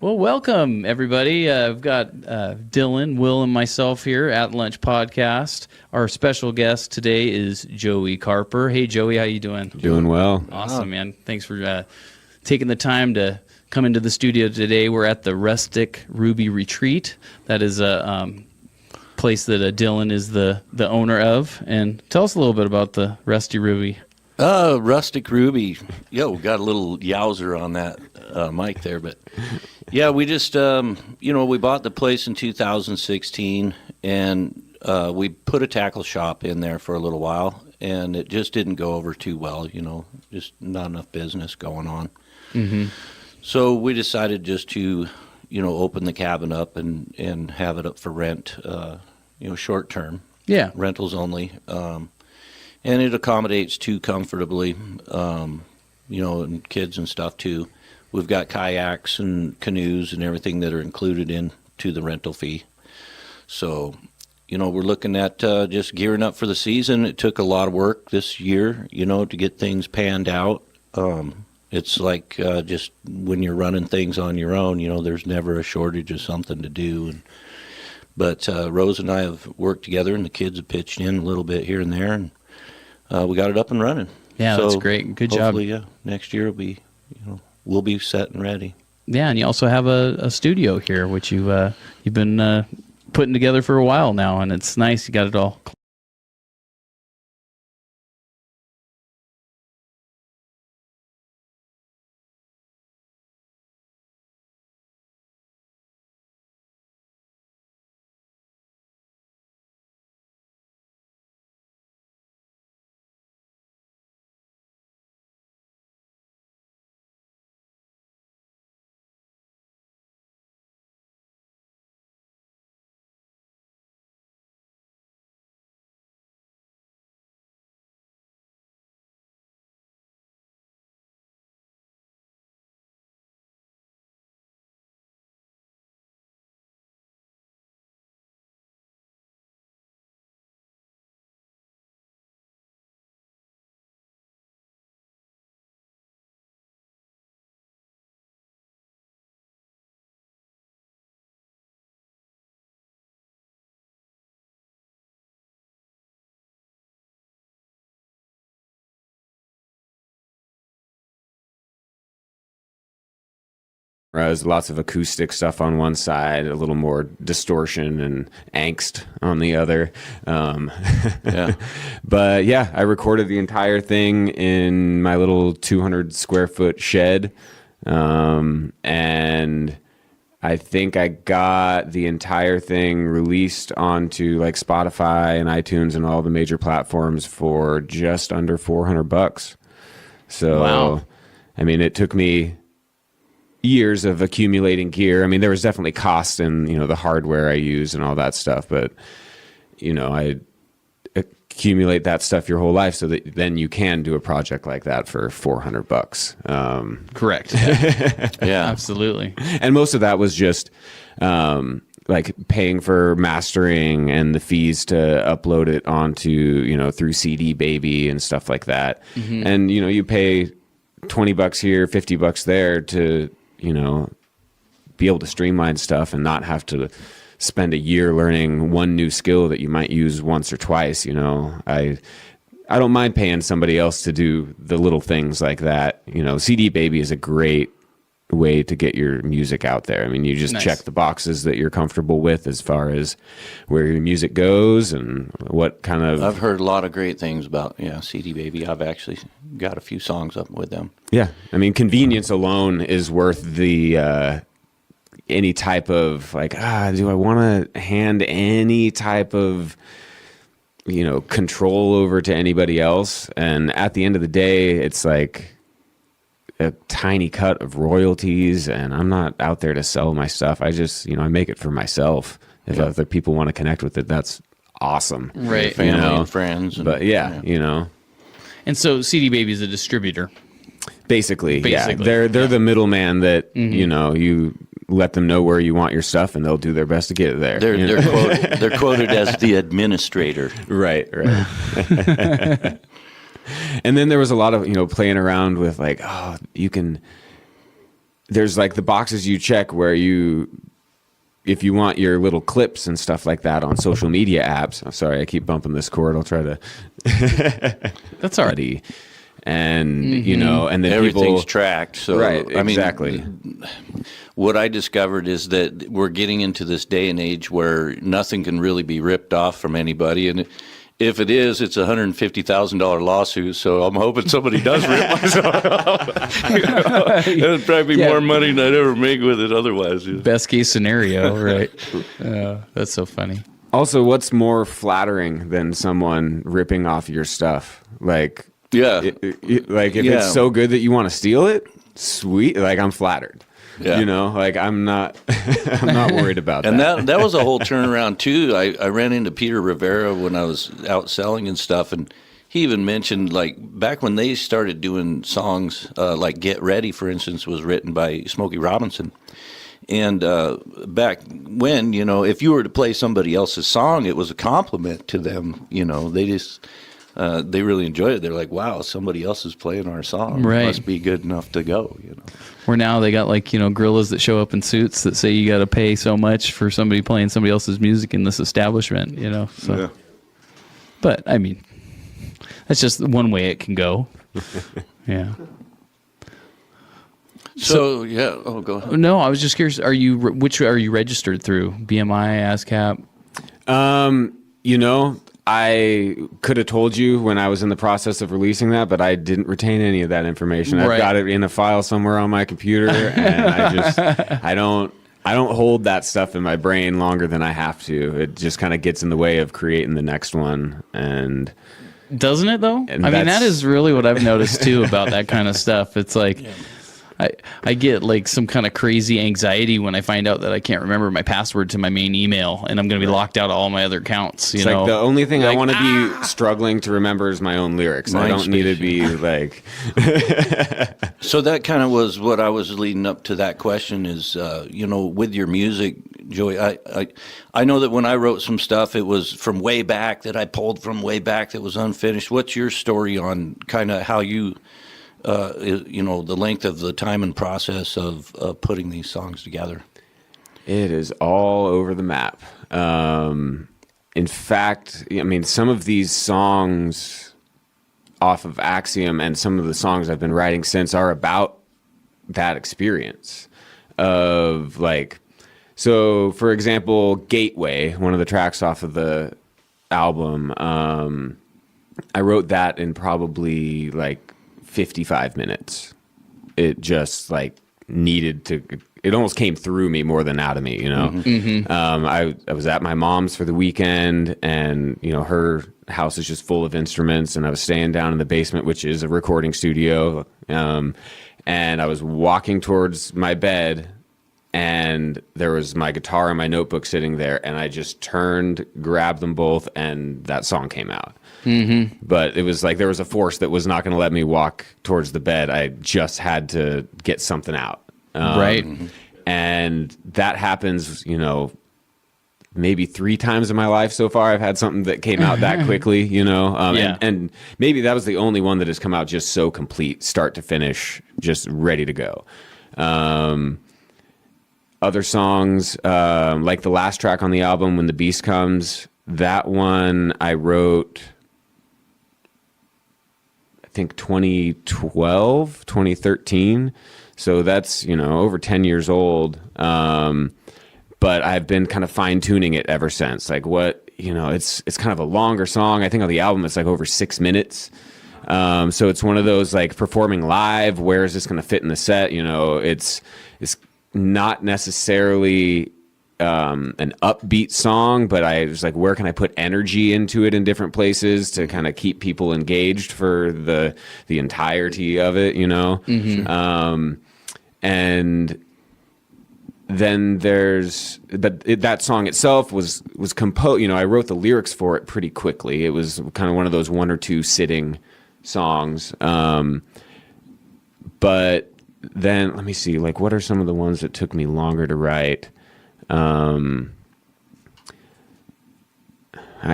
Well, welcome everybody. I've got Dylan, Will, and myself here at Lunch Podcast. Our special guest today is Joey Carper. Hey, Joey, how you doing? Doing well. Awesome, man. Thanks for taking the time to come into the studio today. We're at the Rustic Ruby Retreat. That is a place that Dylan is the owner of. And tell us a little bit about the Rusty Ruby. Rustic Ruby. Yo, got a little yowzer on that mic there, but yeah, we just, we bought the place in 2016, and we put a tackle shop in there for a little while, and it just didn't go over too well, just not enough business going on. Mm-hmm. So we decided just to, open the cabin up and have it up for rent, short term. Yeah. Rentals only. And it accommodates two comfortably, and kids and stuff too. We've got kayaks and canoes and everything that are included into the rental fee. So, we're looking at just gearing up for the season. It took a lot of work this year, to get things panned out. It's like just when you're running things on your own, there's never a shortage of something to do. But Rose and I have worked together, and the kids have pitched in a little bit here and there, and we got it up and running. Yeah, so that's great. Good job. Hopefully, yeah, next year will be, we'll be set and ready. Yeah, and you also have a studio here, which you've been putting together for a while now, and it's nice. You got it all. There's lots of acoustic stuff on one side, a little more distortion and angst on the other. Yeah. But yeah, I recorded the entire thing in my little 200 square foot shed. And I think I got the entire thing released onto like Spotify and iTunes and all the major platforms for just under $400. So, wow. I mean, it took me years of accumulating gear. I mean, there was definitely cost in, the hardware I use and all that stuff, but, I accumulate that stuff your whole life so that then you can do a project like that for $400. Correct. Yeah. Absolutely. And most of that was just, like paying for mastering and the fees to upload it onto, through CD Baby and stuff like that. Mm-hmm. And, you pay $20 here, $50 there to, be able to streamline stuff and not have to spend a year learning one new skill that you might use once or twice. I don't mind paying somebody else to do the little things like that. CD Baby is a great way to get your music out there. I mean, you just check the boxes that you're comfortable with as far as where your music goes and what kind of... I've heard a lot of great things about, CD Baby. I've actually got a few songs up with them. Yeah. I mean, convenience alone is worth the... any type of like, do I want to hand any type of, control over to anybody else? And at the end of the day, it's like a tiny cut of royalties, and I'm not out there to sell my stuff. I just, I make it for myself. If other people want to connect with it, that's awesome. Right. Family and friends. But yeah. And so CD Baby is a distributor. Basically. Yeah. They're the middleman that, you let them know where you want your stuff, and they'll do their best to get it there. They're quoted as the administrator. Right. And then there was a lot of, playing around with like, you can there's like the boxes you check where if you want your little clips and stuff like that on social media apps. I'm sorry, I keep bumping this cord. I'll try to. That's all right. And and then Everything's people tracked. So right, I mean, exactly. what I discovered is that we're getting into this day and age where nothing can really be ripped off from anybody, and if it is, it's a $150,000 lawsuit. So I'm hoping somebody does rip my song off. It'd probably be more money than I'd ever make with it otherwise. Best case scenario, right? That's so funny. Also, what's more flattering than someone ripping off your stuff? Like, Yeah. Like if it's so good that you want to steal it, sweet. Like I'm flattered. Yeah. Like I'm not I'm not worried about that. And that was a whole turnaround too. I ran into Peter Rivera when I was out selling and stuff, and he even mentioned like back when they started doing songs, like "Get Ready," for instance, was written by Smokey Robinson. And back when, if you were to play somebody else's song, it was a compliment to them. They just they really enjoyed it. They're like, "Wow, somebody else is playing our song. Right. It must be good enough to go." Where now they got like, gorillas that show up in suits that say you got to pay so much for somebody playing somebody else's music in this establishment, So, Yeah. But I mean, that's just one way it can go. Yeah. So yeah. Oh, go ahead. No, I was just curious. Which are you registered through? BMI, ASCAP? I could have told you when I was in the process of releasing that, but I didn't retain any of that information. I've got it in a file somewhere on my computer, and I don't hold that stuff in my brain longer than I have to. It just kind of gets in the way of creating the next one. And doesn't it though? I mean, that is really what I've noticed too about that kind of stuff. It's like I get like some kind of crazy anxiety when I find out that I can't remember my password to my main email, and I'm going to be locked out of all my other accounts. It's like the only thing I want to be struggling to remember is my own lyrics. I don't need to be like. So that kind of was what I was leading up to that question is, with your music, Joey, I know that when I wrote some stuff, it was from way back that I pulled from way back that was unfinished. What's your story on kind of how you, the length of the time and process of putting these songs together? It is all over the map. In fact, I mean, some of these songs off of Axiom and some of the songs I've been writing since are about that experience of like, so for example, Gateway, one of the tracks off of the album, I wrote that in probably like 55 minutes. It just like needed to, it almost came through me more than out of me, I was at my mom's for the weekend, and her house is just full of instruments, and I was staying down in the basement, which is a recording studio, and I was walking towards my bed, and there was my guitar and my notebook sitting there, and I just turned, grabbed them both, and that song came out. But it was like there was a force that was not going to let me walk towards the bed. I just had to get something out. Right. And that happens, maybe 3 times in my life so far. I've had something that came out that quickly, and maybe that was the only one that has come out just so complete, start to finish, just ready to go. Other songs, like the last track on the album, When the Beast Comes, that one I wrote, I think 2012, 2013. So that's, over 10 years old. But I've been kind of fine tuning it ever since. Like it's kind of a longer song. I think on the album it's like over 6 minutes. So it's one of those like performing live. Where is this going to fit in the set? It's not necessarily an upbeat song, but I was like, where can I put energy into it in different places to kind of keep people engaged for the entirety of it, and then there's that song itself was composed. I wrote the lyrics for it pretty quickly. It was kind of one of those 1 or 2 sitting songs. But then let me see, like, what are some of the ones that took me longer to write? I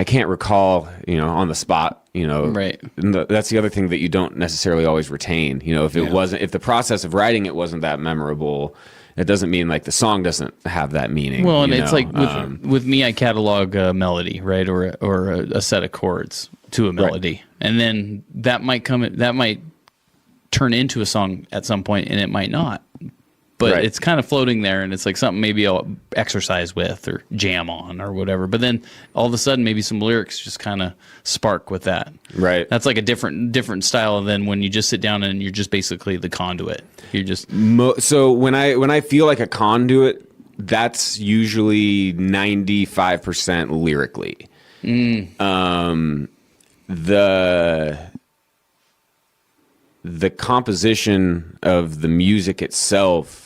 can't recall, on the spot Right. And that's the other thing that you don't necessarily always retain. If if the process of writing it wasn't that memorable, it doesn't mean like the song doesn't have that meaning. Well, and it's like with me, I catalog a melody, right, or a set of chords to a melody, and then that might turn into a song at some point, and it might not. But it's kind of floating there, and it's like something maybe I'll exercise with or jam on or whatever. But then all of a sudden, maybe some lyrics just kind of spark with that. Right. That's like a different style than when you just sit down and you're just basically the conduit. You're just so when I feel like a conduit, that's usually 95% lyrically. The composition of the music itself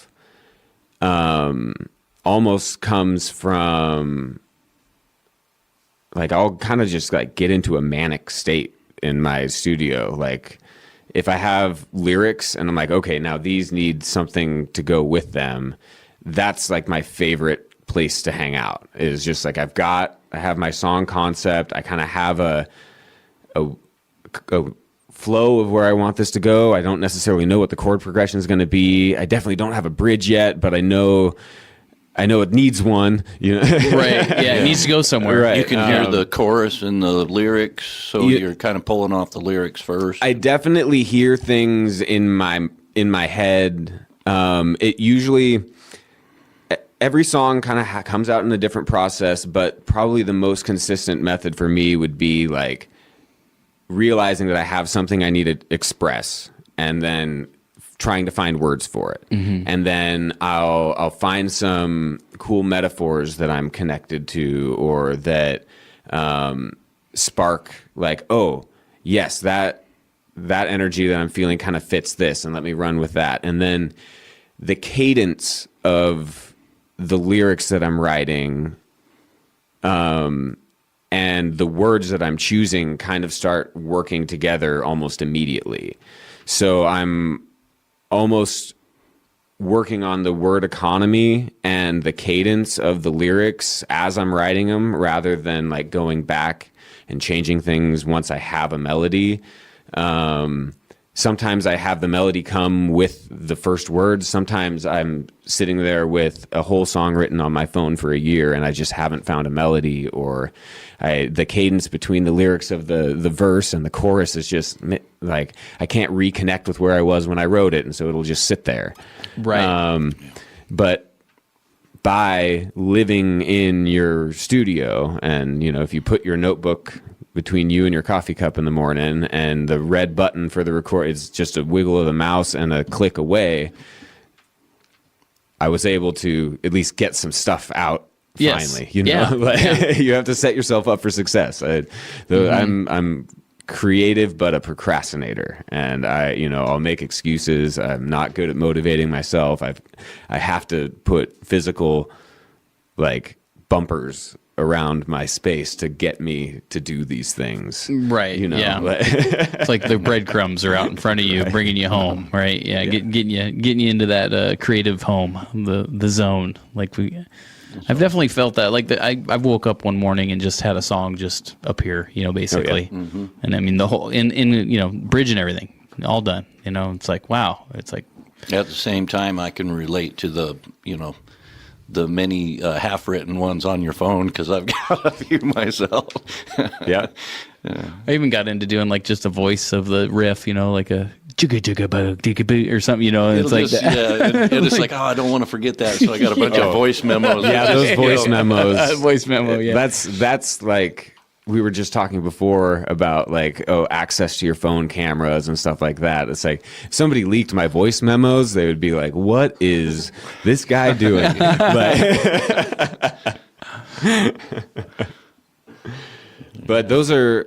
almost comes from, like, I'll kind of just like get into a manic state in my studio. Like if I have lyrics and I'm like, okay, now these need something to go with them, that's like my favorite place to hang out. Is just like I have my song concept, I kind of have a flow of where I want this to go. I don't necessarily know what the chord progression is going to be. I definitely don't have a bridge yet, but I know it needs one. Right? Yeah, it needs to go somewhere. Right. You can hear the chorus and the lyrics, so you're kind of pulling off the lyrics first. I definitely hear things in my head. It usually, every song kind of comes out in a different process, but probably the most consistent method for me would be like realizing that I have something I need to express, and then trying to find words for it. And then I'll find some cool metaphors that I'm connected to, or that spark like, oh yes, that energy that I'm feeling kind of fits this, and let me run with that. And then the cadence of the lyrics that I'm writing, and the words that I'm choosing kind of start working together almost immediately. So I'm almost working on the word economy and the cadence of the lyrics as I'm writing them, rather than like going back and changing things once I have a melody. Sometimes I have the melody come with the first words. Sometimes I'm sitting there with a whole song written on my phone for a year and I just haven't found a melody, or the cadence between the lyrics of the verse and the chorus is just like, I can't reconnect with where I was when I wrote it, and so it'll just sit there. Right. But by living in your studio, and if you put your notebook between you and your coffee cup in the morning, and the red button for the record is just a wiggle of the mouse and a click away, I was able to at least get some stuff out finally. You have to set yourself up for success. I'm creative but a procrastinator, and I'll make excuses. I'm not good at motivating myself. I have to put physical like bumpers around my space to get me to do these things. Right. Yeah. It's like the breadcrumbs are out in front of you, bringing you home. Right. Yeah. Getting you into that creative home, the zone. Like I've definitely felt that. Like I woke up one morning and just had a song just appear, basically. Oh, yeah. And I mean the whole in bridge and everything all done. It's like, wow. It's like, at the same time, I can relate to the many half-written ones on your phone, because I've got a few myself. Yeah. I even got into doing like just a voice of the riff, like a or something, and it's like that. And it's like, oh, I don't want to forget that, so I got a bunch of voice memos. Yeah, those voice memos. Voice memo, yeah. That's like, we were just talking before about like, access to your phone cameras and stuff like that. It's like, if somebody leaked my voice memos, they would be like, what is this guy doing? But those are,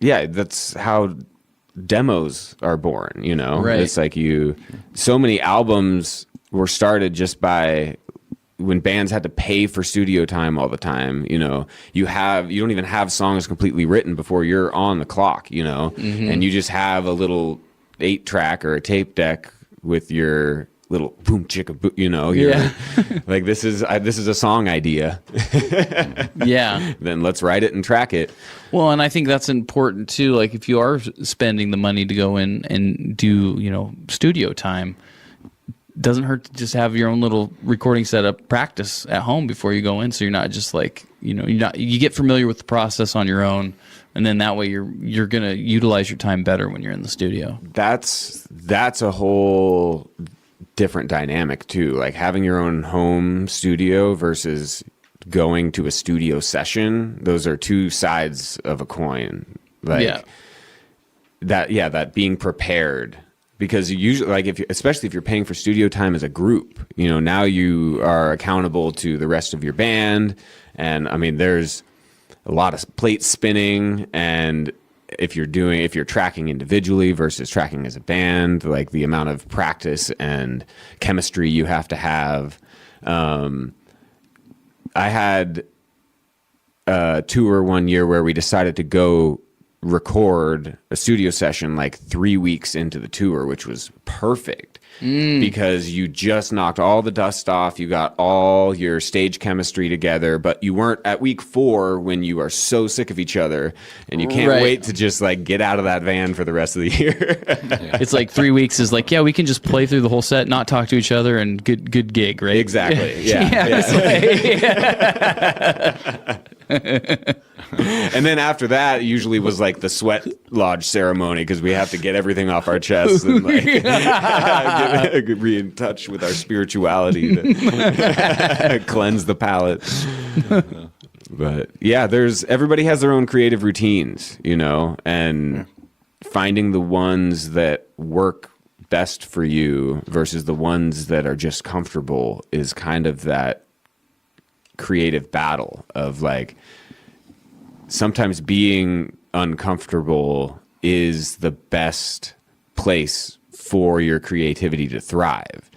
that's how demos are born, Right. It's like so many albums were started just by when bands had to pay for studio time all the time. You don't even have songs completely written before you're on the clock, and you just have a little 8-track or a tape deck with your little boom chicka boom, you know, you're like, this is a song idea. Yeah. Then let's write it and track it. Well, and I think that's important too. Like if you are spending the money to go in and do, studio time, doesn't hurt to just have your own little recording setup, practice at home before you go in. So you're not just like, you get familiar with the process on your own. And then that way you're going to utilize your time better when you're in the studio. That's a whole different dynamic too. Like having your own home studio versus going to a studio session. Those are two sides of a coin. Like that being prepared, because you usually, like especially if you're paying for studio time as a group, now you are accountable to the rest of your band. And I mean, there's a lot of plate spinning, and if you're tracking individually versus tracking as a band, like the amount of practice and chemistry you have to have. I had a tour one year where we decided to go record a studio session like 3 weeks into the tour, which was perfect. Because you just knocked all the dust off, you got all your stage chemistry together, but you weren't at week 4 when you are so sick of each other and you can't wait to just like get out of that van for the rest of the year. It's like 3 weeks is like, we can just play through the whole set, not talk to each other, and good gig, right? Exactly. And then after that, usually was like the sweat lodge ceremony, because we have to get everything off our chests and like be in touch with our spirituality to cleanse the palate. But yeah, everybody has their own creative routines, and finding the ones that work best for you versus the ones that are just comfortable is kind of that creative battle of like, sometimes being uncomfortable is the best place for your creativity to thrive,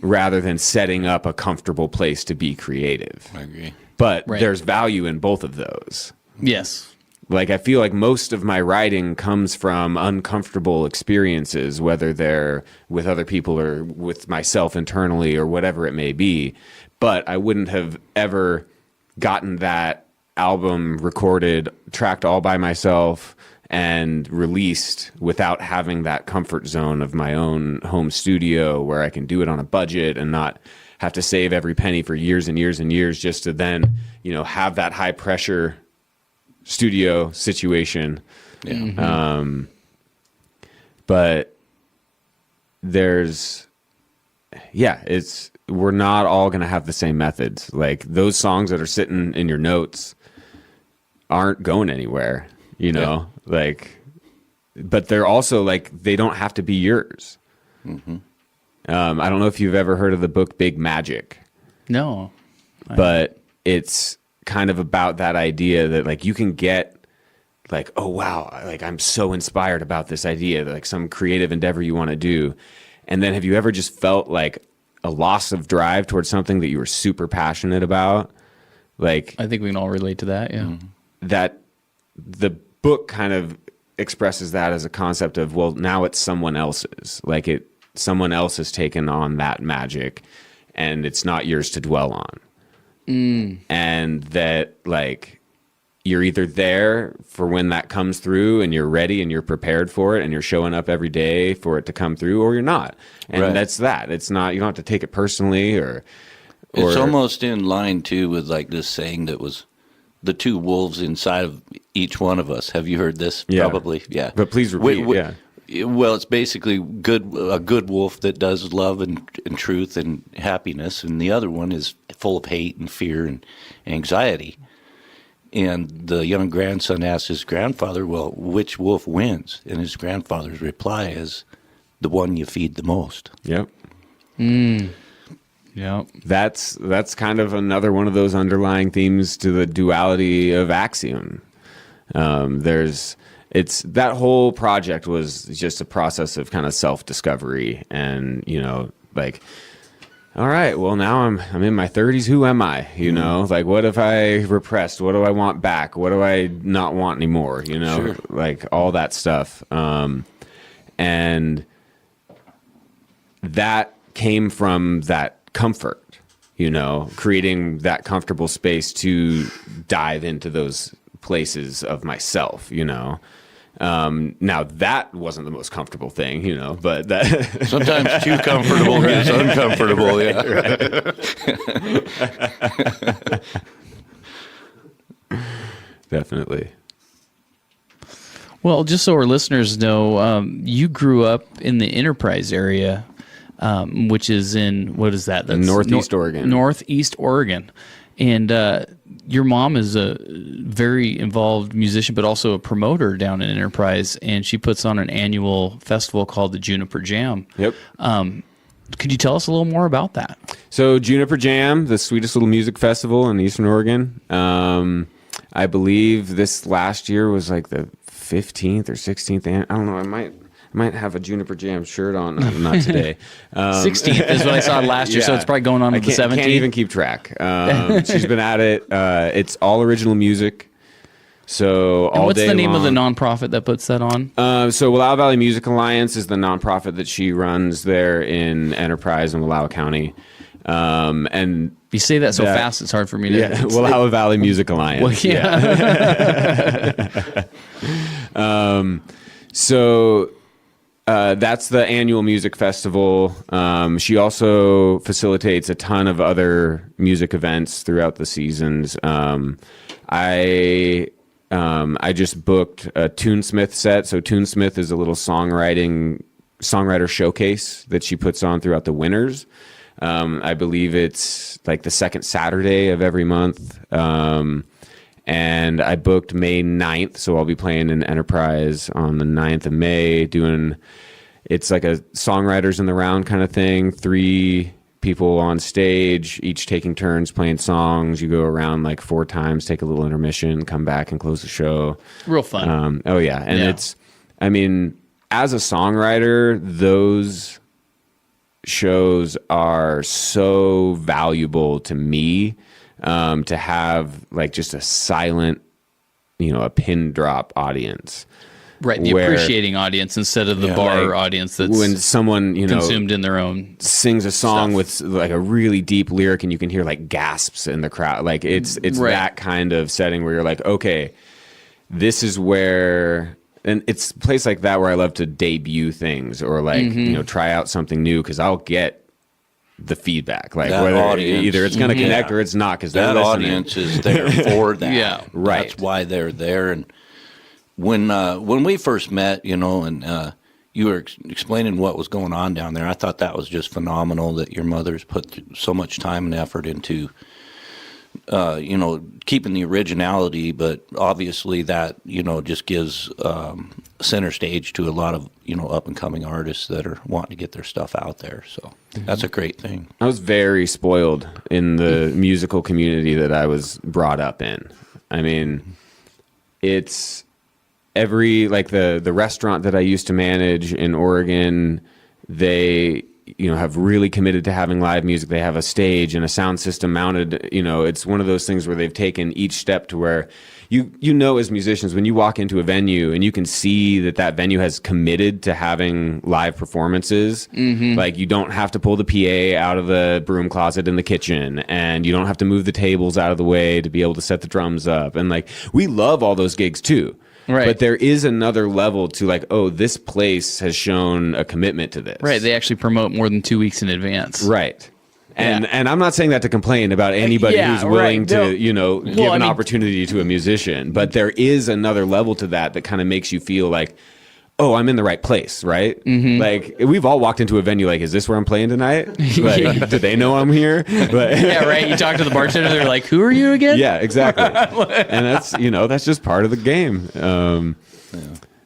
rather than setting up a comfortable place to be creative. I agree. But there's value in both of those. Yes. Like, I feel like most of my writing comes from uncomfortable experiences, whether they're with other people or with myself internally or whatever it may be. But I wouldn't have ever gotten that album recorded, tracked all by myself, and released without having that comfort zone of my own home studio where I can do it on a budget and not have to save every penny for years and years and years just to then, have that high pressure studio situation. Yeah. But we're not all going to have the same methods. Like those songs that are sitting in your notes aren't going anywhere, like, but they're also like, they don't have to be yours. I don't know if you've ever heard of the book Big Magic. No. But it's kind of about that idea that like you can get like, oh wow, like I'm so inspired about this idea, like some creative endeavor you want to do. And then have you ever just felt like a loss of drive towards something that you were super passionate about? Like, I think we can all relate to that. Yeah. That the book kind of expresses that as a concept of, well, now it's someone else's. Like someone else has taken on that magic and it's not yours to dwell on. And that like you're either there for when that comes through and you're ready and you're prepared for it and you're showing up every day for it to come through, or you're not. And that's that. It's not, you don't have to take it personally or it's almost in line too with like this saying that was the two wolves inside of each one of us. Have you heard this? Yeah. Probably. Yeah. But please repeat. Well, it's basically a good wolf that does love and truth and happiness, and the other one is full of hate and fear and anxiety. And the young grandson asks his grandfather, well, which wolf wins? And his grandfather's reply is, the one you feed the most. Yep. Yeah. That's kind of another one of those underlying themes to the duality of Axiom. It's that whole project was just a process of kind of self-discovery and, like, all right, well, now I'm in my 30s. Who am I? Like, what have I repressed? What do I want back? What do I not want anymore? Sure. Like all that stuff. And that came from that comfort, creating that comfortable space to dive into those places of myself, now that wasn't the most comfortable thing, but that Sometimes too comfortable is uncomfortable. Yeah. Definitely. Well, just so our listeners know, you grew up in the Enterprise area, which is in, what is that? That's Northeast Oregon. Northeast Oregon. And your mom is a very involved musician, but also a promoter down in Enterprise, and she puts on an annual festival called the Juniper Jam. Yep. Could you tell us a little more about that? So Juniper Jam, the sweetest little music festival in Eastern Oregon. I believe this last year was like the 15th or 16th. I don't know. I might have a Juniper Jam shirt on. Not today. 16th is what I saw last year, so it's probably going on to the 17th. I can't even keep track. She's been at it. It's all original music. So all what's day the name long. of the nonprofit that puts that on? So Wallowa Valley Music Alliance is the nonprofit that she runs there in Enterprise in Wallowa County. And You say that so fast, it's hard for me to... yeah, Wallowa Valley Music Alliance. Well, yeah. So that's the annual music festival. She also facilitates a ton of other music events throughout the seasons. I just booked a Tunesmith set. So Tunesmith is a little songwriter showcase that she puts on throughout the winters. I believe it's like the second Saturday of every month. And I booked May 9th, so I'll be playing in Enterprise on the 9th of May, it's like a songwriters in the round kind of thing, 3 people on stage, each taking turns playing songs. You go around like 4 times, take a little intermission, come back and close the show. Real fun. Oh yeah. And it's, I mean, as a songwriter, those shows are so valuable to me, to have like just a silent, a pin drop audience. Right, the appreciating audience instead of the bar audience that's when someone, consumed in their own sings a song stuff. with like a really deep lyric and you can hear like gasps in the crowd. Like it's Right. that kind of setting where you're like, okay, this is where, and it's a place like that where I love to debut things or like, try out something new because I'll get the feedback, like That whether audience, either it's going to connect or it's not, because that audience is there for that. Yeah, right. That's why they're there. And when we first met, and you were explaining what was going on down there, I thought that was just phenomenal that your mother's put so much time and effort into, keeping the originality, but obviously that, just gives center stage to a lot of, up and coming artists that are wanting to get their stuff out there. So that's a great thing. I was very spoiled in the musical community that I was brought up in. I mean, it's the restaurant that I used to manage in Oregon, they, have really committed to having live music. They have a stage and a sound system mounted. It's one of those things where they've taken each step to where as musicians, when you walk into a venue and you can see that venue has committed to having live performances, like you don't have to pull the PA out of the broom closet in the kitchen, and you don't have to move the tables out of the way to be able to set the drums up. And like, we love all those gigs too. Right. But there is another level to like, oh, this place has shown a commitment to this. Right. They actually promote more than 2 weeks in advance. Right. And I'm not saying that to complain about anybody who's willing to, give an opportunity to a musician. But there is another level to that kind of makes you feel like, oh, I'm in the right place, right? Mm-hmm. Like, we've all walked into a venue like, is this where I'm playing tonight? Like, do they know I'm here? But, yeah, right. You talk to the bartender, they're like, who are you again? Yeah, exactly. And that's just part of the game.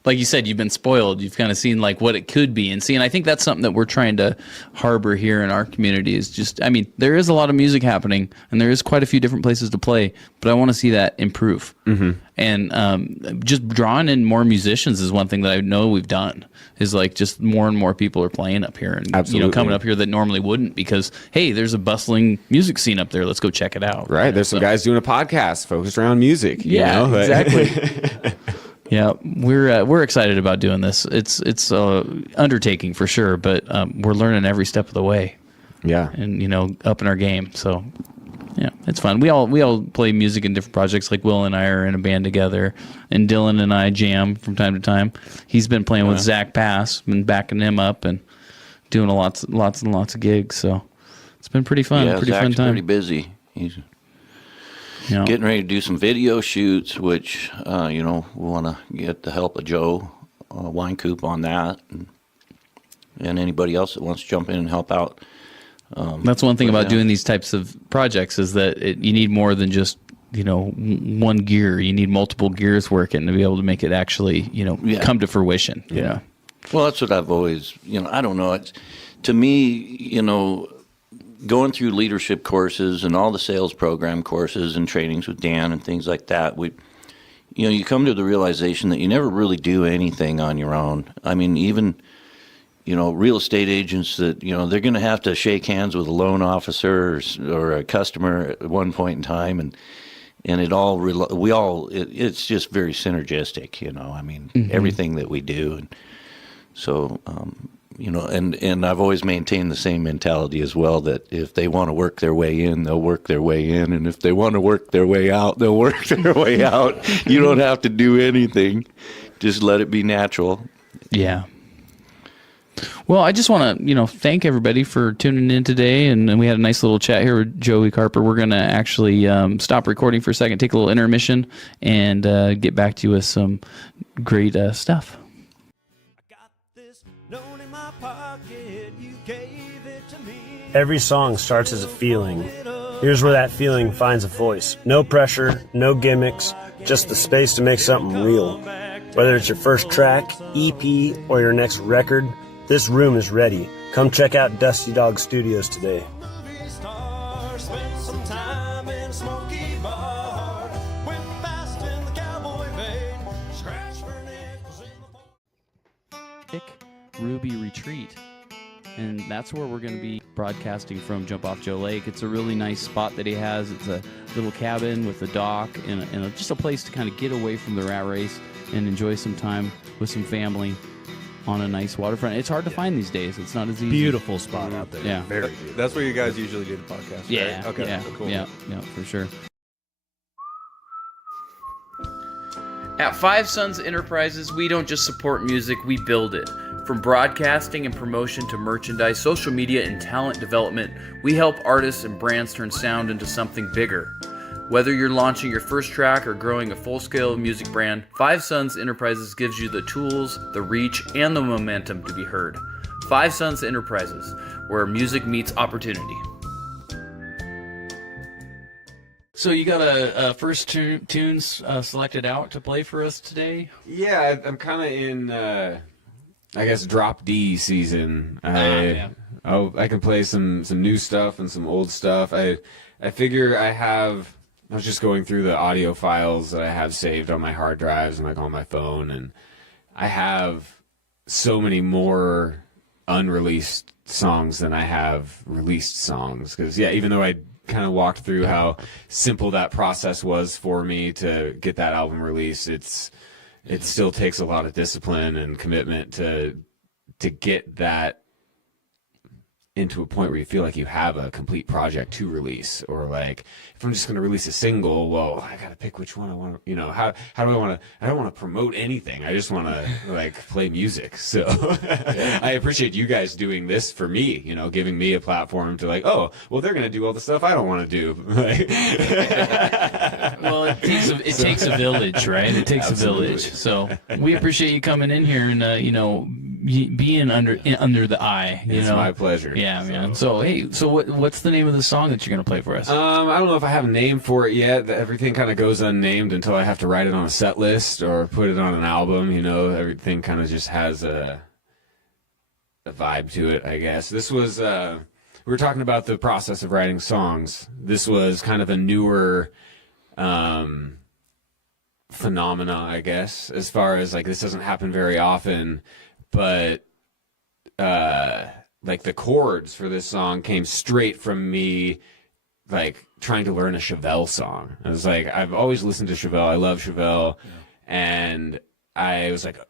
Like you said, you've been spoiled. You've kind of seen like what it could be and I think that's something that we're trying to harbor here in our community is just, I mean, there is a lot of music happening and there is quite a few different places to play, but I want to see that improve. Mm-hmm. And just drawing in more musicians is one thing that I know we've done is like just more and more people are playing up here and, Absolutely. Coming up here that normally wouldn't because, hey, there's a bustling music scene up there. Let's go check it out. Right. There's some guys doing a podcast focused around music. Yeah, exactly. Yeah, we're excited about doing this. It's a undertaking for sure, but we're learning every step of the way. Yeah. and upping our game. So yeah, it's fun. We all play music in different projects. Like Will and I are in a band together, and Dylan and I jam from time to time. He's been playing with Zach Bass, been backing him up and doing lots and lots of gigs. So it's been pretty fun. Yeah, pretty Zach's fun time. pretty busy. He's getting ready to do some video shoots, which we want to get the help of Joe Winecoop on that, and anybody else that wants to jump in and help out. That's one thing about doing these types of projects is that you need more than just one gear. You need multiple gears working to be able to make it actually come to fruition. Yeah. Well, that's what I've always I don't know. It's to me going through leadership courses and all the sales program courses and trainings with Dan and things like that. You come to the realization that you never really do anything on your own. I mean, even real estate agents that, they're going to have to shake hands with a loan officer or a customer at one point in time. And it's just very synergistic, I mean, everything that we do. And so, and I've always maintained the same mentality as well, that if they want to work their way in, they'll work their way in. And if they want to work their way out, they'll work their way out. You don't have to do anything. Just let it be natural. Yeah. Well, I just want to, thank everybody for tuning in today, and we had a nice little chat here with Joey Carper. We're going to actually stop recording for a second, take a little intermission, and get back to you with some great stuff. I got this note in my pocket, you gave it to me. Every song starts as a feeling. Here's where that feeling finds a voice. No pressure, no gimmicks, just the space to make something real. Whether it's your first track, EP, or your next record, this room is ready. Come check out Dusty Dog Studios today. Movie star, spent some time in a smoky bar. Went fast in the cowboy vein, scratched for nickels in the Ruby Retreat. And that's where we're going to be broadcasting from Jump Off Joe Lake. It's a really nice spot that he has. It's a little cabin with a dock and just a place to kind of get away from the rat race and enjoy some time with some family on a nice waterfront. It's hard to find these days. It's not as easy. Beautiful spot out there. Yeah. Very beautiful. That's where you guys usually do the podcast, right? Yeah. Okay. Yeah, Cool. yeah, for sure. At Five Sons Enterprises, we don't just support music, we build it. From broadcasting and promotion to merchandise, social media, and talent development, we help artists and brands turn sound into something bigger. Whether you're launching your first track or growing a full-scale music brand, Five Sons Enterprises gives you the tools, the reach, and the momentum to be heard. Five Sons Enterprises, where music meets opportunity. So you got a first tunes selected out to play for us today? Yeah, I'm kind of in, I guess, drop D season. Yeah. I can play some new stuff and some old stuff. I figure I was just going through the audio files that I have saved on my hard drives and like on my phone, and I have so many more unreleased songs than I have released songs. Because even though I kind of walked through how simple that process was for me to get that album released, it still takes a lot of discipline and commitment to get that into a point where you feel like you have a complete project to release. Or like, if I'm just going to release a single, well, I got to pick which one I want to, how do I want to, I don't want to promote anything. I just want to like play music. So I appreciate you guys doing this for me, giving me a platform to like, oh, well, they're going to do all the stuff I don't want to do. Well, it takes a village, right? It takes Absolutely. a village. So we appreciate you coming in here and being under the eye. It's my pleasure. Yeah, man. So hey, what's the name of the song that you're gonna play for us? I don't know if I have a name for it yet. Everything kind of goes unnamed until I have to write it on a set list or put it on an album. Everything kind of just has a vibe to it, I guess. This was we were talking about the process of writing songs. This was kind of a newer phenomena, I guess, as far as like this doesn't happen very often, but like the chords for this song came straight from me like trying to learn a Chewelah song. I was like, I've always listened to Chewelah. I love Chewelah. Yeah. And I was like,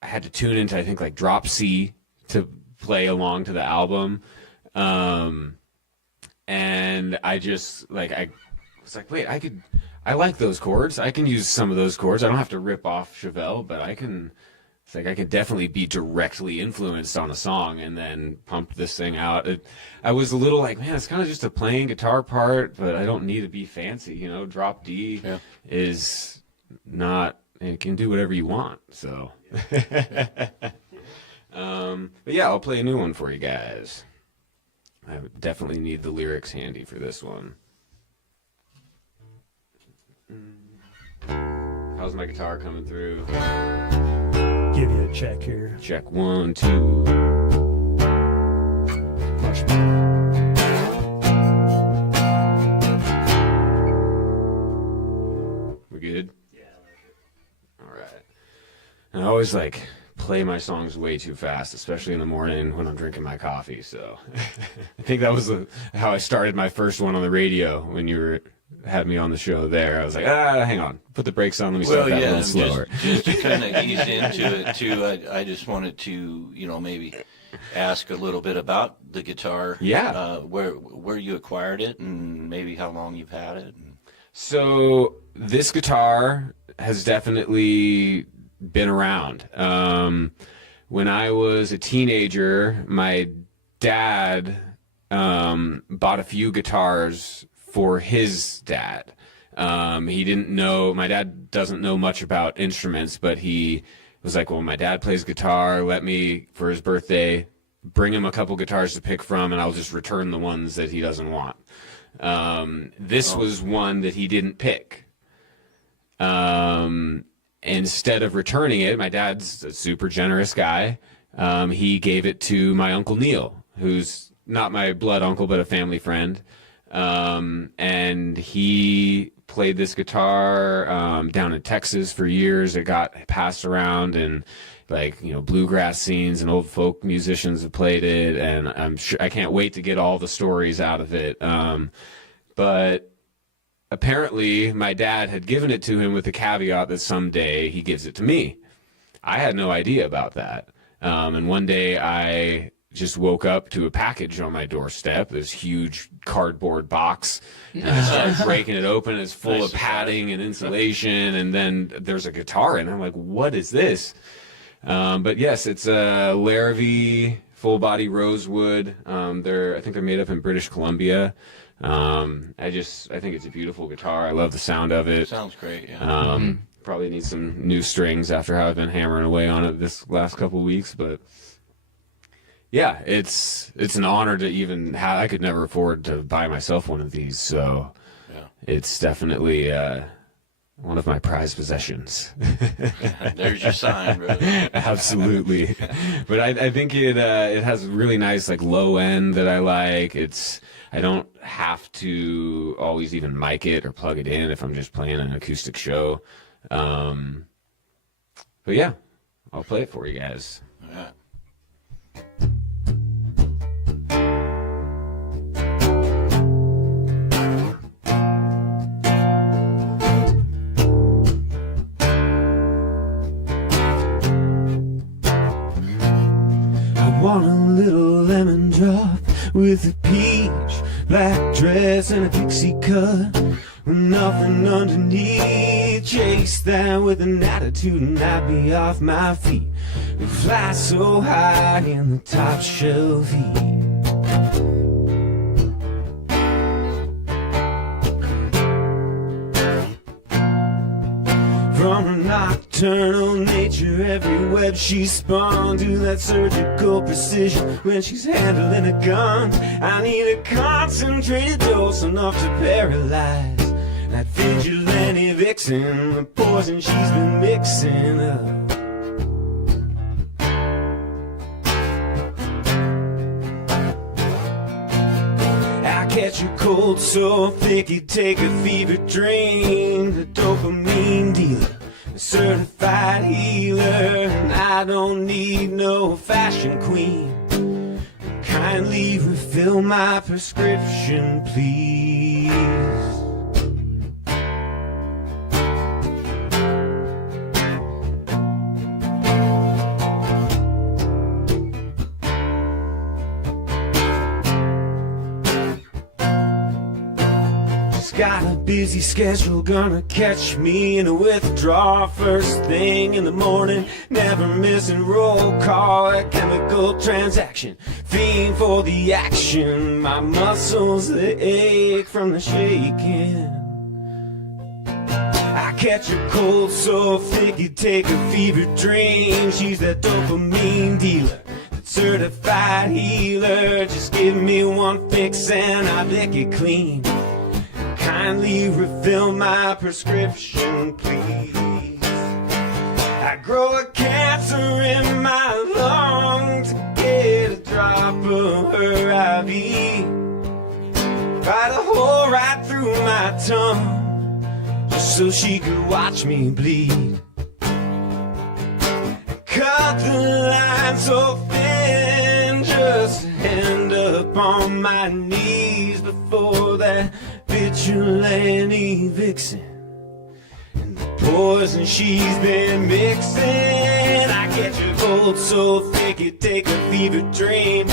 I had to tune into, I think, like drop C to play along to the album. And I just I was like, wait, I like those chords. I can use some of those chords. I don't have to rip off Chewelah, but I could definitely be directly influenced on a song, and then pump this thing out. I was a little like, man, it's kind of just a playing guitar part, but I don't need to be fancy, drop D is not, it can do whatever you want. So, but yeah, I'll play a new one for you guys. I would definitely need the lyrics handy for this one. How's my guitar coming through? Give you a check here. Check 1, 2. Much better. We good? Yeah, I like it. All right. And I always play my songs way too fast, especially in the morning when I'm drinking my coffee. So I think that was how I started my first one on the radio when you had me on the show there. I was like, hang on, put the brakes on, let me start that a little slower. Just to kind of ease into it too, I just wanted to, maybe ask a little bit about the guitar. Yeah. Where you acquired it and maybe how long you've had it. So this guitar has definitely been around. When I was a teenager, my dad bought a few guitars for his dad. He didn't know, my dad doesn't know much about instruments, but he was like, well, my dad plays guitar, let me, for his birthday, bring him a couple guitars to pick from, and I'll just return the ones that he doesn't want. This was one that he didn't pick. Instead of returning it, my dad's a super generous guy. He gave it to my Uncle Neil, who's not my blood uncle, but a family friend. And he played this guitar down in Texas for years. It got passed around, and bluegrass scenes and old folk musicians have played it. And I'm sure I can't wait to get all the stories out of it. But apparently my dad had given it to him with the caveat that someday he gives it to me. I had no idea about that. And one day I just woke up to a package on my doorstep, this huge cardboard box, and I started breaking it open. It's full of padding and insulation, and then there's a guitar in it. I'm like, what is this? But yes, it's a Larrivee full body rosewood. I think they're made up in British Columbia. I think it's a beautiful guitar. I love the sound of it. Sounds great. Yeah. Probably need some new strings after how I've been hammering away on it this last couple of weeks, but yeah, it's an honor to even have. I could never afford to buy myself one of these, so it's definitely one of my prized possessions. There's your sign, brother. Absolutely. But I think it has really nice low end that I like. I don't have to always even mic it or plug it in if I'm just playing an acoustic show. But yeah, I'll play it for you guys. Yeah. I want a little lemon drop with a peach black dress and a pixie cut with nothing underneath. Chase that with an attitude and I'd be off my feet and fly so high in the top shelf heat. From her nocturnal nature, every web she spun to that surgical precision when she's handling a gun. I need a concentrated dose enough to paralyze that vigilante vixen, the poison she's been mixing up. I catch a cold so thick you'd take a fever dream. The dopamine dealer, a certified healer, and I don't need no fashion queen. Kindly refill my prescription, please. She's got a busy schedule, gonna catch me in a withdrawal first thing in the morning. Never missing roll call, a chemical transaction. Fiend for the action, my muscles they ache from the shaking. I catch a cold so thick you take a fever dream. She's that dopamine dealer, that certified healer. Just give me one fix and I lick it clean. Kindly refill my prescription, please. I grow a cancer in my lung to get a drop of her IV. Right a hole right through my tongue, just so she could watch me bleed. Cut the line so thin, just end up on my knees before that vigilante vixen and the poison she's been mixing. I get your cold so thick you take a fever dream.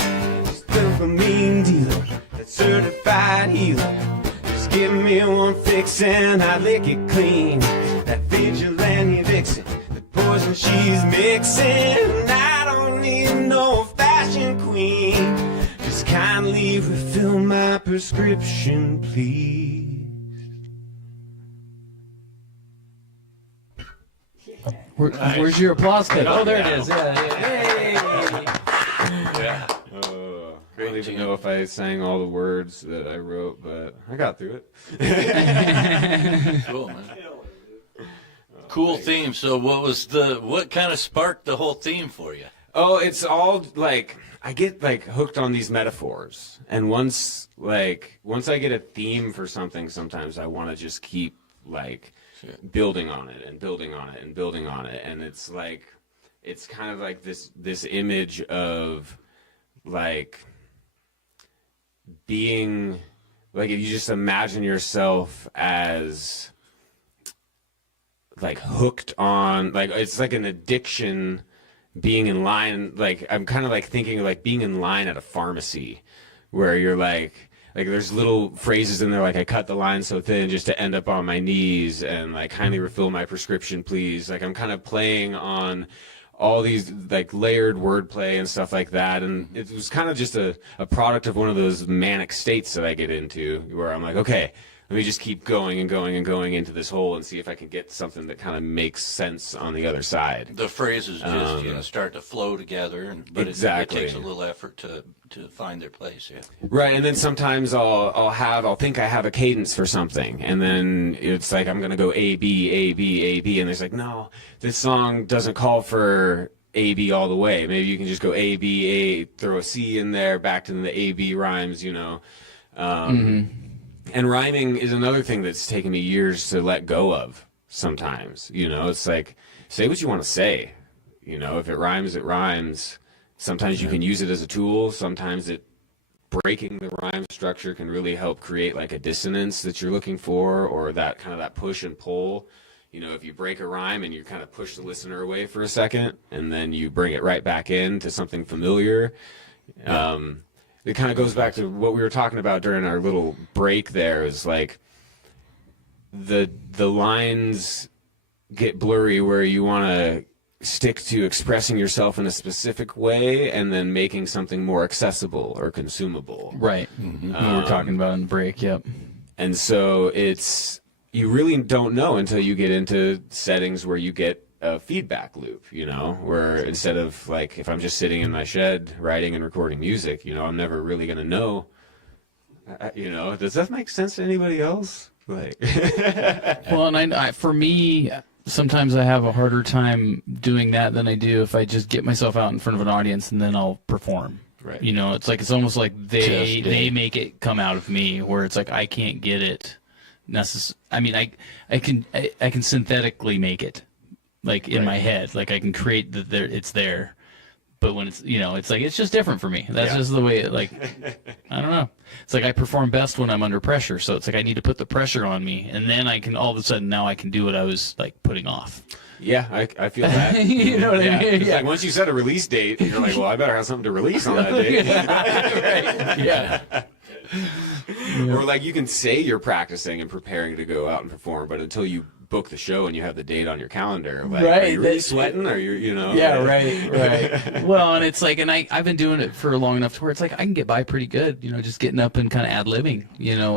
Just dopamine dealer, that certified healer. Just give me one fix and I lick it clean. That vigilante vixen, the poison she's mixing. I don't need no fashion queen. Just kindly refill my prescription, please. Where's your applause kit? Oh, there it is. Hey. I don't even know if I sang all the words that I wrote, but I got through it. Cool, man. Cool theme. So what kind of sparked the whole theme for you? Oh, it's all like I get like hooked on these metaphors, and once I get a theme for something, sometimes I want to just keep like building on it and building on it and building on it, and it's kind of like this image of like being like, if you just imagine yourself as like hooked on, like it's like an addiction, being in line. Like I'm kind of like thinking of like being in line at a pharmacy where you're like there's little phrases in there like I cut the line so thin just to end up on my knees and like kindly refill my prescription please. Like I'm kind of playing on all these like layered wordplay and stuff like that, and it was kind of just a product of one of those manic states that I get into where I'm like, okay, let me just keep going and going and going into this hole and see if I can get something that kind of makes sense on the other side. The phrases just start to flow together, but exactly. it takes a little effort to find their place. Yeah. Right, and then sometimes I'll think I have a cadence for something, and then it's like I'm gonna go A B A B A B, and it's like, no, this song doesn't call for A B all the way. Maybe you can just go A B A, throw a C in there, back to the A B rhymes, you know. And rhyming is another thing that's taken me years to let go of sometimes. You know, it's like, say what you want to say. You know, if it rhymes, it rhymes. Sometimes you can use it as a tool. Sometimes breaking the rhyme structure can really help create like a dissonance that you're looking for, or that kind of that push and pull. You know, if you break a rhyme and you kind of push the listener away for a second, and then you bring it right back in to something familiar. It kind of goes back to what we were talking about during our little break there, is like the lines get blurry where you want to stick to expressing yourself in a specific way and then making something more accessible or consumable. Right. We were talking about in the break, yep. And so you really don't know until you get into settings where you get a feedback loop, you know, where instead of like, if I'm just sitting in my shed writing and recording music, you know, I'm never really going to know, you know, does that make sense to anybody else? Like, well, and I for me, sometimes I have a harder time doing that than I do if I just get myself out in front of an audience and then I'll perform. Right. You know, it's almost like they make it come out of me, where it's like I can't get it I mean, I can synthetically make it. Like in my head, like I can create it's there, but when it's, you know, it's like, it's just different for me. That's just the way it, like, I don't know. It's like I perform best when I'm under pressure. So it's like I need to put the pressure on me, and then I can all of a sudden now I can do what I was like putting off. Yeah, I feel that. You know what I mean? It's like once you set a release date, you're like, well, I better have something to release on that date. Right. Yeah. Or like you can say you're practicing and preparing to go out and perform, but until you book the show and you have the date on your calendar, like, Right, are you really that's- sweating? Or you know? Yeah, right. Well, and it's like, and I've been doing it for long enough to where it's like I can get by pretty good, just getting up and kind of ad-libbing,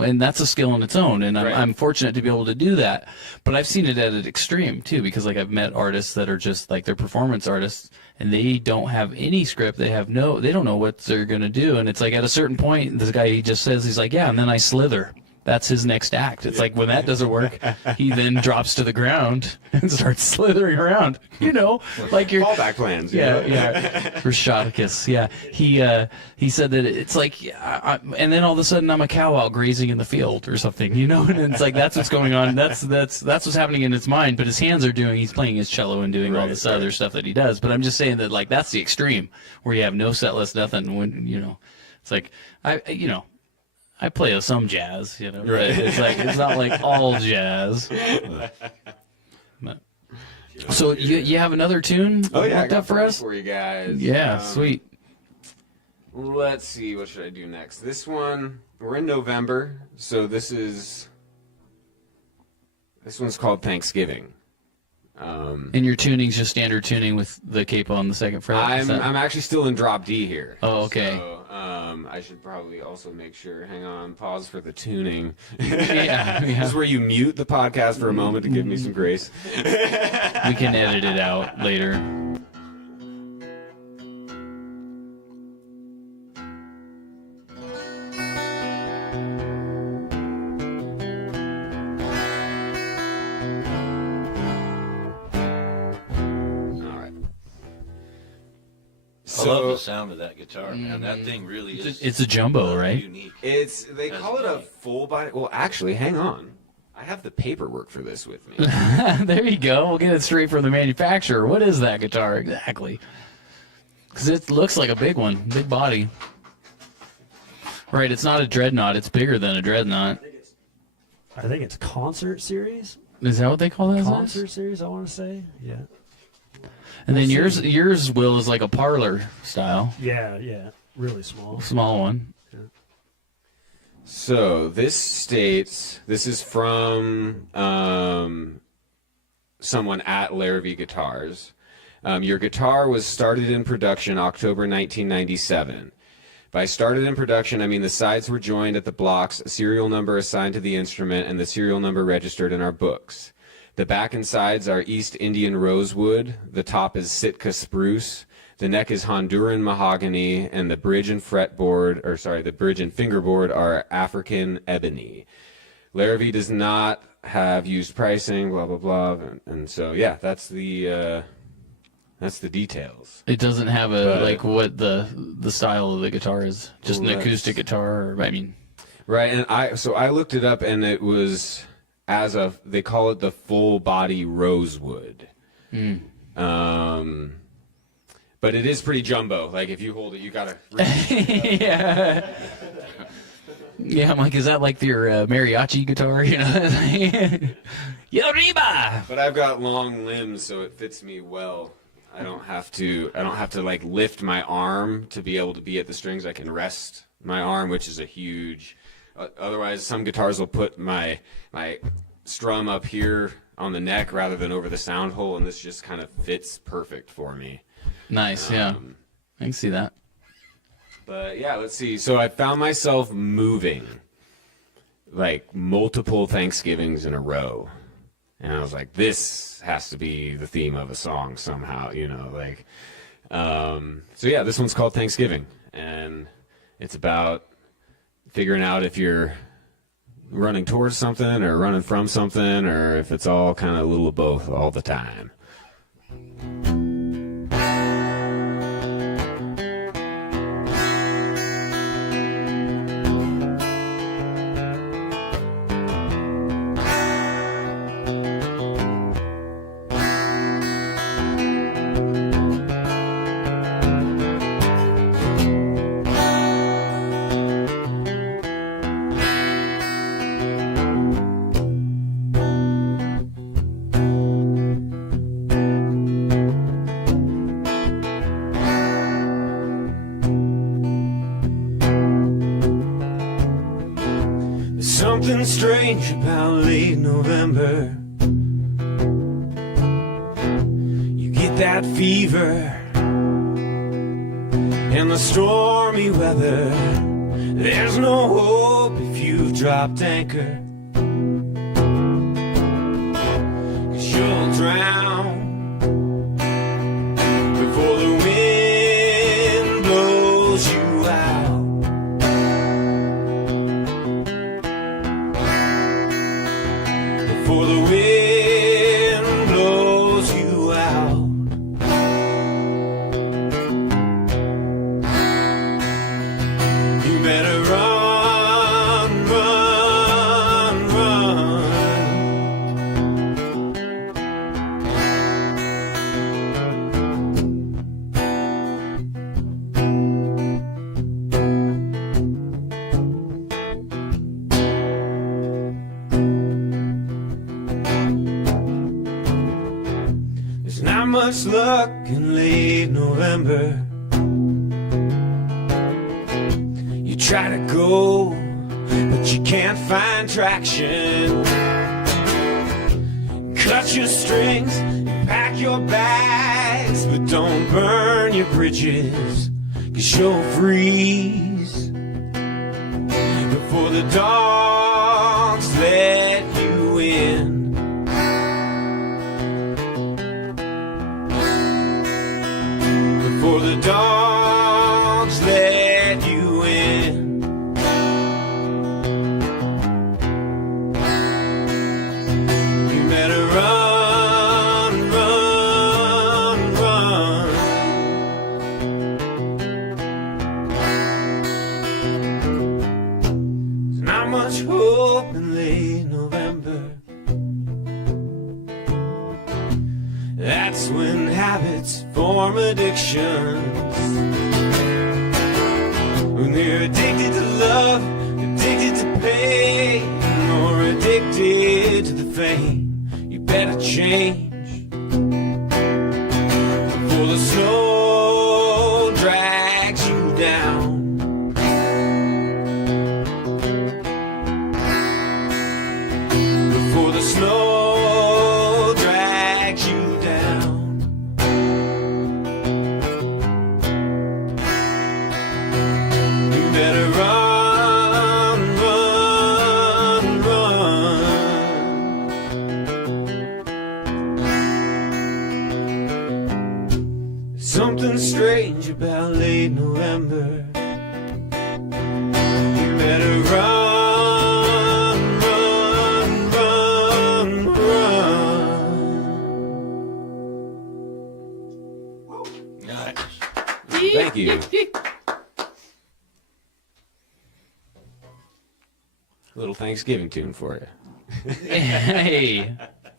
and that's a skill in its own, and Right. I'm fortunate to be able to do that. But I've seen it at an extreme too, because like I've met artists that are just like they're performance artists, and they don't have any script. They don't know what they're gonna do, and it's like at a certain point, this guy he just says he's like, yeah, and then I slither. That's his next act. It's like when that doesn't work, he then drops to the ground and starts slithering around. Like your Fallback plans. you know? yeah. Rashadicus, yeah. He said that it's like, and then all of a sudden I'm a cow out grazing in the field or something, and it's like that's what's going on. That's what's happening in his mind. But his hands are he's playing his cello and doing all this other stuff that he does. But I'm just saying that like that's the extreme where you have no set list, nothing. When it's like I play some jazz, but it's like it's not like all jazz. But- So you have another tune Oh yeah, I locked got up for one us? for you guys. Yeah, sweet. Let's see, what should I do next? This one, we're in November, so this one's called Thanksgiving. And your tuning's just standard tuning with the capo on the second fret? I'm actually still in drop D here. Oh, okay. So, I should probably also make sure, hang on, pause for the tuning. Yeah. This is where you mute the podcast for a moment to give me some grace. We can edit it out later. I love the sound of that guitar, man. That thing really is. It's a jumbo, right? Unique. They call it a full body. Well, actually, hang on. I have the paperwork for this with me. There you go. We'll get it straight from the manufacturer. What is that guitar exactly? Because it looks like a big one, big body. Right, it's not a dreadnought. It's bigger than a dreadnought. I think it's concert series. Is that what they call that? Concert series, I want to say. Yeah. And then yours, Will, is like a parlor style, Yeah. Really small. small one. So this states, this is from someone at Larrabee Guitars. Your guitar was started in production October 1997. By started in production, I mean the sides were joined at the blocks, a serial number assigned to the instrument, and the serial number registered in our books. The back and sides are East Indian rosewood, the top is Sitka spruce, the neck is Honduran mahogany, and the bridge and the bridge and fingerboard are African ebony. Larrabee does not have used pricing, blah, blah, blah, and so, yeah, that's the details. It doesn't have what the style of the guitar is. Just an acoustic guitar, Right, and I looked it up, and it was they call it the full body rosewood. But it is pretty jumbo. Like if you hold it, you gotta. yeah. Yeah, I'm like, is that like your mariachi guitar? Yo Reba! But I've got long limbs, so it fits me well. I don't have to like lift my arm to be able to be at the strings. I can rest my arm, which is a huge. Otherwise, some guitars will put my strum up here on the neck rather than over the sound hole, and this just kind of fits perfect for me. Nice, yeah. I can see that. But yeah, let's see. So I found myself moving like multiple Thanksgivings in a row. And I was like, this has to be the theme of a song somehow, so yeah, this one's called Thanksgiving, and it's about figuring out if you're running towards something or running from something, or if it's all kind of a little of both all the time. Something strange about late November. You get that fever and the stormy weather. There's no hope if you've dropped anchor, 'cause you'll drown before the wind blows you out. Before the wind blows you out. You better run, run, run. There's not much luck in late November. You try to go, but you can't find traction. Cut your strings, pack your bags, but don't burn your bridges, 'cause you'll freeze before the dogs let you in. Before the dogs let you in. You better run, run, run. There's not much hope in late November. That's when habits form addictions. When they're addicted to love, addicted to pain, or addicted to the fame, you better change before the snow drags you down. Before the snow drags you down. You better run, run, run. Something strange about late November. You better run, run, run, run. Nice. Thank you. Little Thanksgiving tune for you. Hey,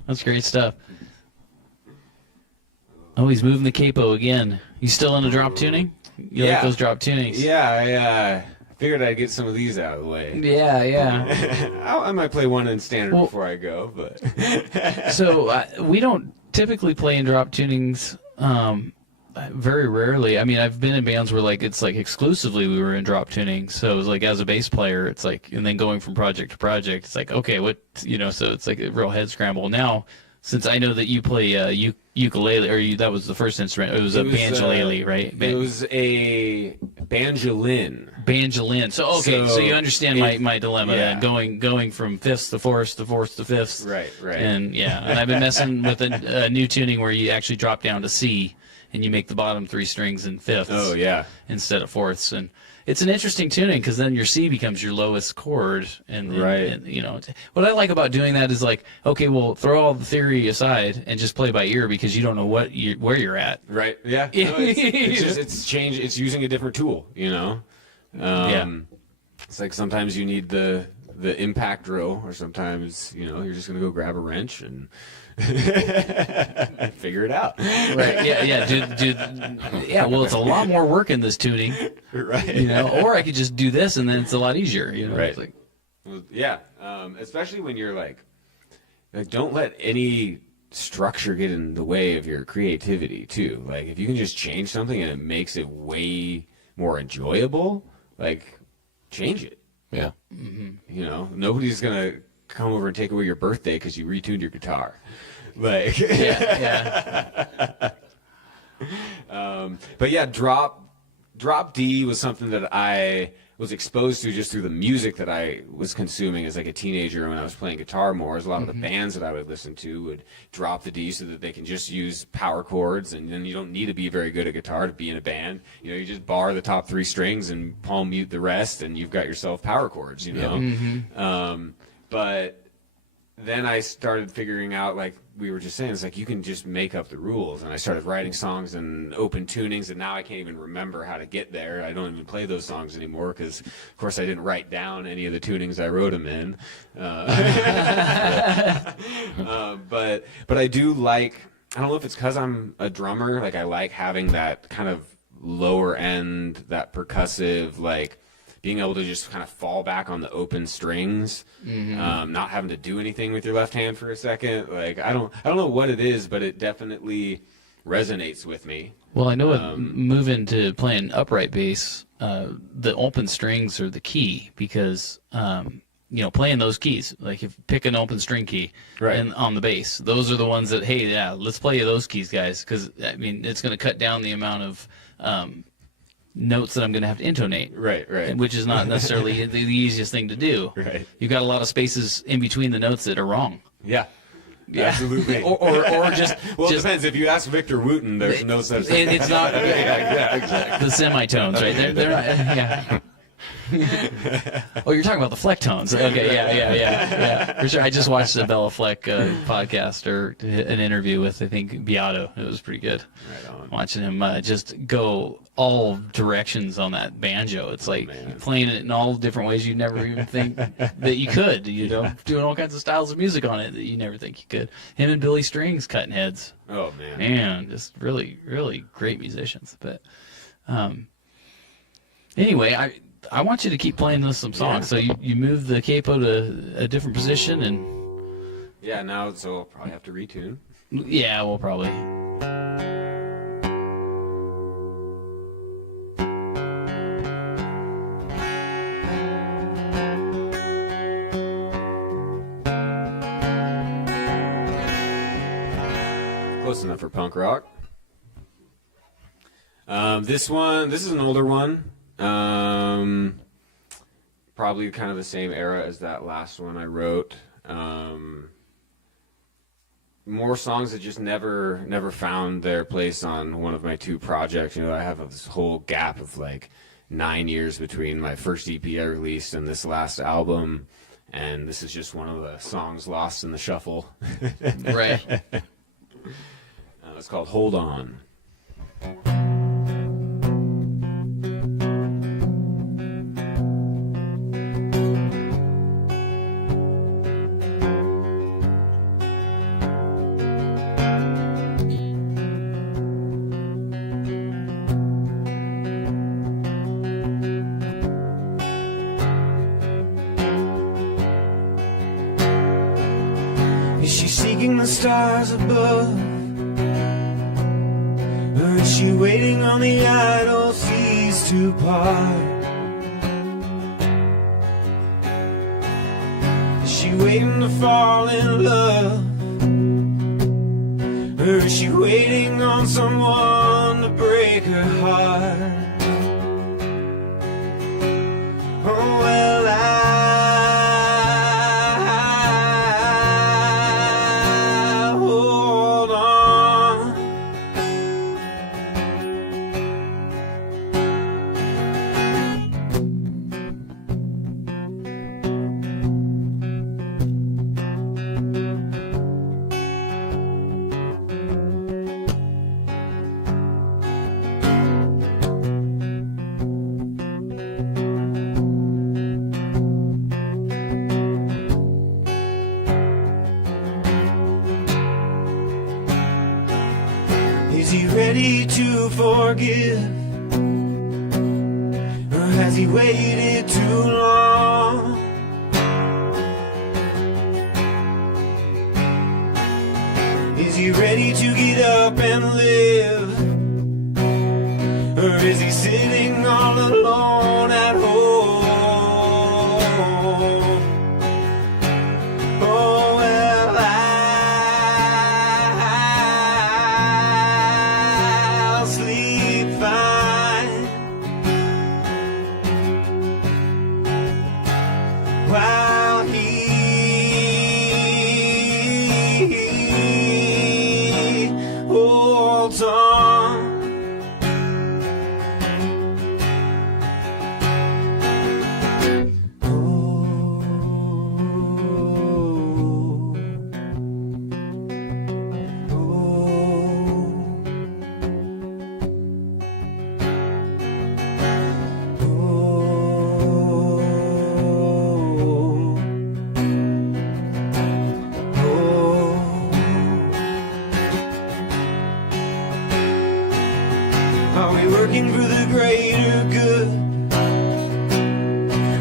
that's great stuff. Oh, he's moving the capo again. You still in the drop tuning? You like Yeah. those drop tunings? Yeah, I figured I'd get some of these out of the way. Yeah, yeah. I might play one in standard Well- before I go, but So we don't typically play in drop tunings. Very rarely. I mean, I've been in bands where it's exclusively we were in drop tuning. So it was like as a bass player, it's like, and then going from project to project, it's like, okay, what, so it's like a real head scramble. Now, since I know that you play ukulele, or that was the first instrument, it was a banjolele, right? It was a banjolin. Banjolin. So okay, so you understand my dilemma yeah. then, going from fifths to fourths to fourths to fifths. Right. And and I've been messing with a new tuning where you actually drop down to C and you make the bottom three strings in fifths. Oh yeah. Instead of fourths, and it's an interesting tuning because then your C becomes your lowest chord, and Right. what I like about doing that is like, okay, well, throw all the theory aside and just play by ear because you don't know where you're at. Right. Yeah. No, it's change. It's using a different tool. Yeah. It's like sometimes you need the impact drill, or sometimes you're just gonna go grab a wrench and figure it out. Right. Yeah. Yeah. Well, it's a lot more work in this tuning, Right. Or I could just do this and then it's a lot easier. Right. It's like, Yeah. Especially when you're like, don't let any structure get in the way of your creativity too. Like if you can just change something and it makes it way more enjoyable, like change it. Yeah. nobody's gonna come over and take away your birthday because you retuned your guitar. Like, Yeah. but yeah, drop D was something that I was exposed to just through the music that I was consuming as like a teenager when I was playing guitar more. As a lot of the bands that I would listen to would drop the D so that they can just use power chords, and then you don't need to be very good at guitar to be in a band. You know, you just bar the top 3 strings and palm mute the rest, and you've got yourself power chords, you know? But then I started figuring out, like we were just saying, it's like you can just make up the rules. And I started writing songs and open tunings, and now I can't even remember how to get there. I don't even play those songs anymore because, of course, I didn't write down any of the tunings I wrote them in. But I do like, I don't know if it's because I'm a drummer, like I like having that kind of lower end, that percussive, like, being able to just kind of fall back on the open strings, not having to do anything with your left hand for a second. Like I don't know what it is, but it definitely resonates with me. Well, I know moving to playing upright bass, the open strings are the key because you know, playing those keys, like if you pick an open string key and on the bass, those are the ones that, hey, yeah, let's play those keys, guys, because I mean it's going to cut down the amount of notes that I'm going to have to intonate, right, which is not necessarily the easiest thing to do. Right, you've got a lot of spaces in between the notes that are wrong. Yeah, absolutely. or just well, just, it depends. If you ask Victor Wooten, there's notes that it's not yeah, exactly. the semitones, right? They're not, yeah. Oh, you're talking about the fleck tones. Okay, yeah. For sure. I just watched the Bella Fleck podcast or an interview with, I think, Beato. It was pretty good. Right on. Watching him just go all directions on that banjo. It's like playing it in all different ways you never even think that you could. You know, doing all kinds of styles of music on it that you never think you could. Him and Billy Strings cutting heads. Oh man, just really, really great musicians. But anyway, I want you to keep playing some songs. So you move the capo to a different position, and now so I'll probably have to retune. Yeah, we'll probably. Close enough for punk rock. This is an older one. Probably kind of the same era as that last one I wrote. More songs that just never found their place on one of my 2 projects. You know, I have this whole gap of like 9 years between my first EP I released and this last album, and this is just one of the songs lost in the shuffle. Right. It's called Hold On. Is she seeking the stars above? Or is she waiting on the idle seas to part? Is she waiting to fall in love? Or is she waiting on someone to break her heart? Oh, well, I hold on. Is he ready to forgive? Or has he waited too long? Is he ready to get up and live? Or is he sitting all alone at home? while he holds on. Are we working for the greater good,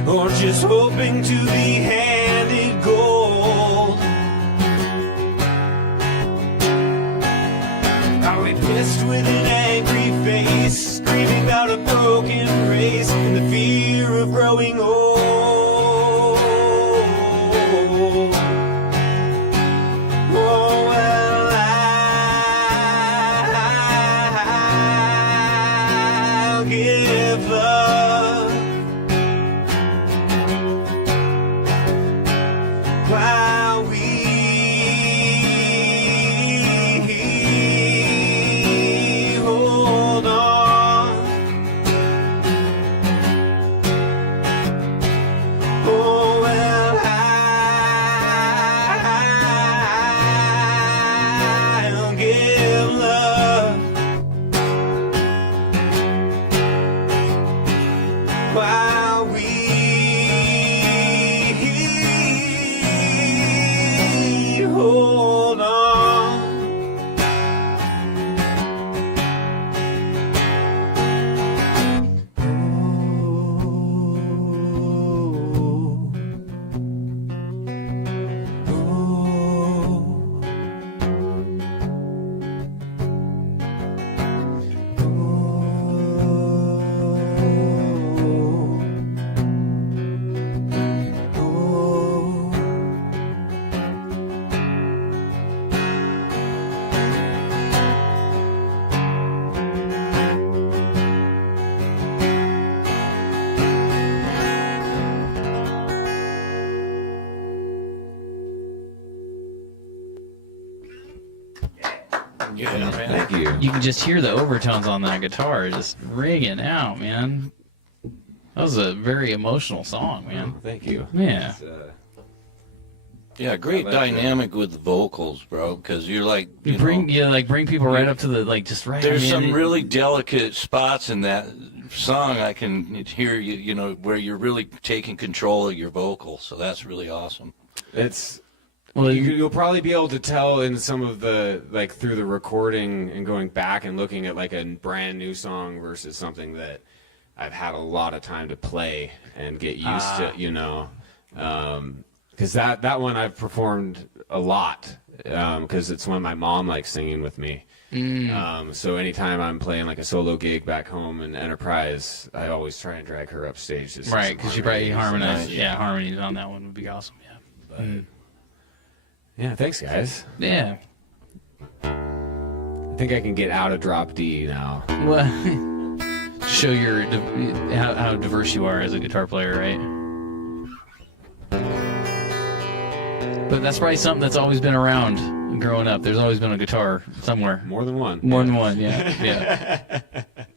or just hoping to be handed gold? Are we pissed with an angry face, screaming about a broken race and the fear of growing old? Oh, well, I'll give love while we hold on. Oh, well, I'll give love while we hold on. Yeah, man. Thank you. You can just hear the overtones on that guitar just ringing out, man. That was a very emotional song, man. Thank you. Yeah. Yeah, great How about you? dynamic with the vocals, bro. Because you're like, You bring people right up to the just right. there's I mean, some really delicate spots in that song. I can hear you know, where you're really taking control of your vocal. So that's really awesome. It's Well, you'll probably be able to tell in some of the, like, through the recording and going back and looking at like a brand new song versus something that I've had a lot of time to play and get used to, you know, because that one I've performed a lot because it's one my mom likes singing with me. So anytime I'm playing like a solo gig back home in Enterprise, I always try and drag her upstage. To sing right, some because you probably harmonize. harmonies. Yeah, harmonies on that one would be awesome. Yeah. But, yeah, thanks guys. Yeah. I think I can get out of drop D now. Well, show your how diverse you are as a guitar player, right? But that's probably something that's always been around growing up. There's always been a guitar somewhere. More than one. More than one, yeah. Yeah.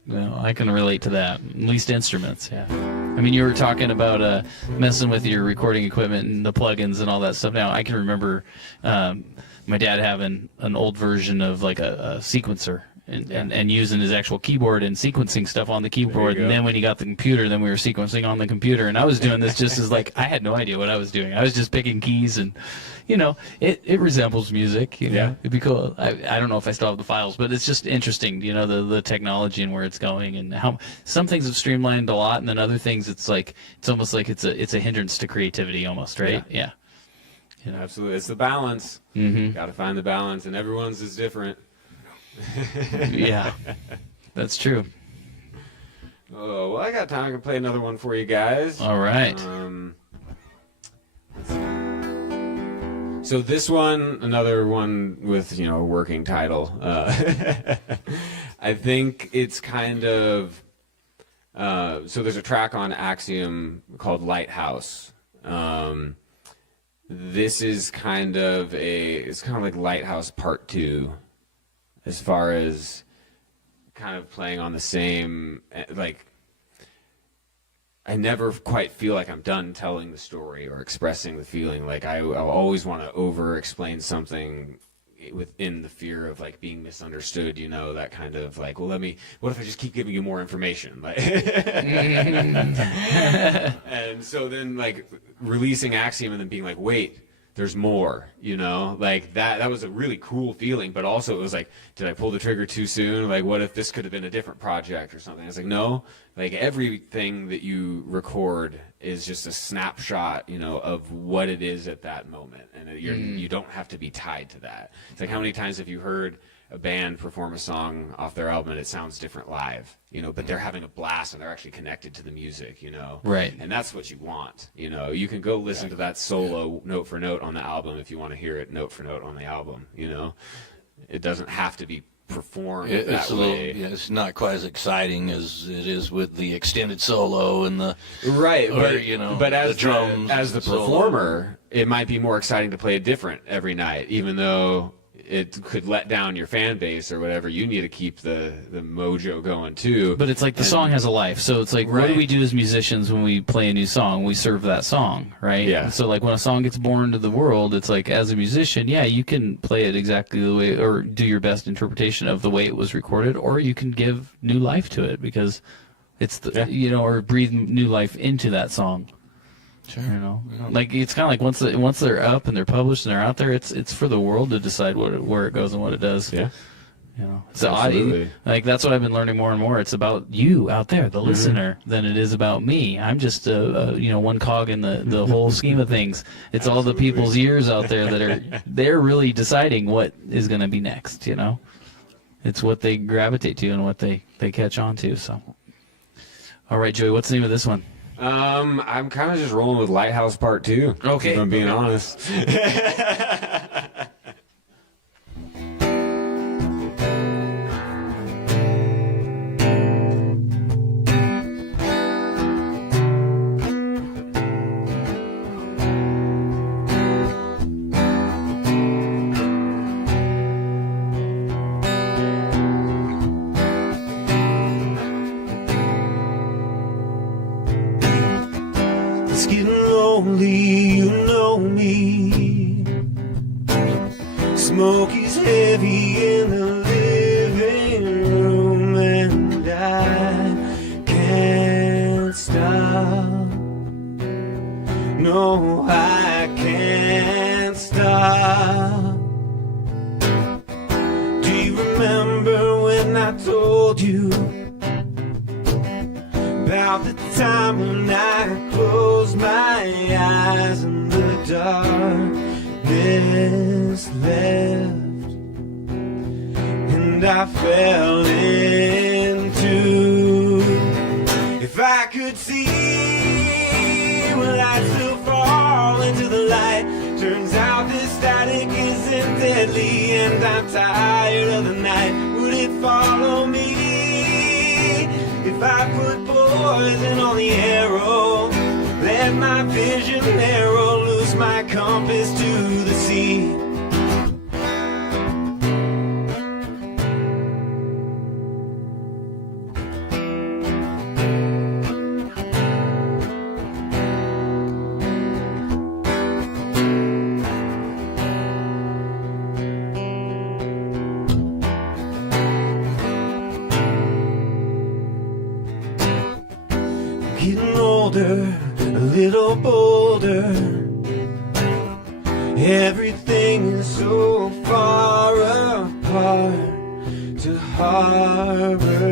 No, I can relate to that. At least instruments, yeah. I mean, you were talking about messing with your recording equipment and the plugins and all that stuff. Now, I can remember my dad having an old version of like a sequencer and using his actual keyboard and sequencing stuff on the keyboard. And then when he got the computer, then we were sequencing on the computer. And I was doing this just as like, I had no idea what I was doing. I was just picking keys and, you know, it resembles music. You know? Yeah. It'd be cool. I don't know if I still have the files, but it's just interesting, you know, the technology and where it's going and how some things have streamlined a lot. And then other things, it's like, it's almost like it's a hindrance to creativity almost, right? Yeah. You know? Absolutely. It's the balance. Mm-hmm. Got to find the balance, and everyone's is different. Yeah, that's true. Oh, well, I got time. I can play another one for you guys. All right. So this one, another one with, you know, a working title. I think it's kind of, so there's a track on Axiom called Lighthouse. This is it's kind of like Lighthouse Part 2, as far as kind of playing on the same, like, I never quite feel like I'm done telling the story or expressing the feeling. Like I'll always want to over-explain something within the fear of like being misunderstood, you know, that kind of like, well, what if I just keep giving you more information? Like, and so then like releasing Axiom and then being like, wait, there's more, you know, like that was a really cool feeling, but also it was like, did I pull the trigger too soon? Like, what if this could have been a different project or something? I was like, no, like everything that you record is just a snapshot, you know, of what it is at that moment. And you don't have to be tied to that. It's like, how many times have you heard a band perform a song off their album and it sounds different live, you know, but they're having a blast and they're actually connected to the music, you know? Right. And that's what you want, you know? You can go listen to that solo note for note on the album if you want to hear it note for note on the album, you know? It doesn't have to be performed that way. It's not quite as exciting as it is with the extended solo and the right, or, but you know, but as the drums, as the performer, it might be more exciting to play it different every night, even though it could let down your fan base or whatever. You need to keep the mojo going too. But it's like the song has a life. So it's like, what do we do as musicians when we play a new song? We serve that song, right? Yeah. So like when a song gets born into the world, it's like as a musician, yeah, you can play it exactly the way or do your best interpretation of the way it was recorded, or you can give new life to it because it's the you know, or breathe new life into that song. Sure. You know, like it's kind of like once they're up and they're published and they're out there, it's for the world to decide where it goes and what it does. Yeah. You know, it's odd. Like that's what I've been learning more and more. It's about you out there, the listener, than it is about me. I'm just one cog in the whole scheme of things. It's all the people's ears out there that they're really deciding what is going to be next. You know, it's what they gravitate to and what they catch on to. So, all right, Joey, what's the name of this one? I'm kind of just rolling with Lighthouse Part 2. Okay. If I'm being honest. It's getting lonely, you know me. Smoke is heavy in the living room, and I can't stop. No, I can't stop. Do you remember when I told you about the time when I closed my eyes and the darkness left, and I fell into, if I could see, well, I'd still fall into the light. Turns out this static isn't deadly, and I'm tired of the night. Would it follow me if I put poison on the arrow? Let my vision narrow, lose my compass to the sea. Getting older, a little bolder. Everything is so far apart. To harbor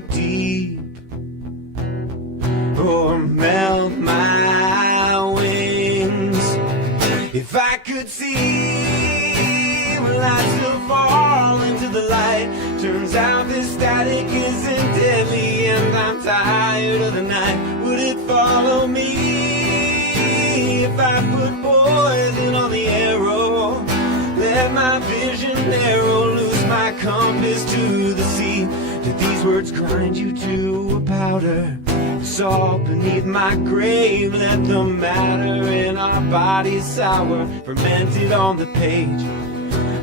deep or melt my wings. If I could see, well, I'd still fall into the light. Turns out this static isn't deadly, and I'm tired of the night. Would it follow me if I put poison on the arrow? Let my vision narrow, lose my compass to the sea. Did these words grind you to a powder? salt beneath my grave. Let the matter in our bodies sour, fermented on the page.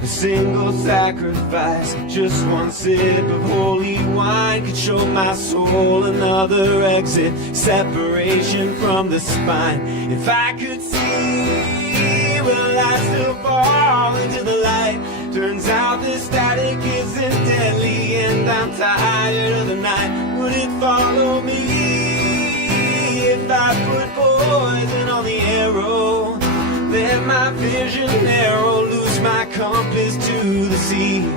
A single sacrifice, just one sip of holy wine could show my soul another exit, separation from the spine. If I could see, will I still fall into the light? Turns out the static isn't deadly, and I'm tired of the night. Would it follow me if I put poison on the arrow? Let my vision narrow, lose my compass to the sea.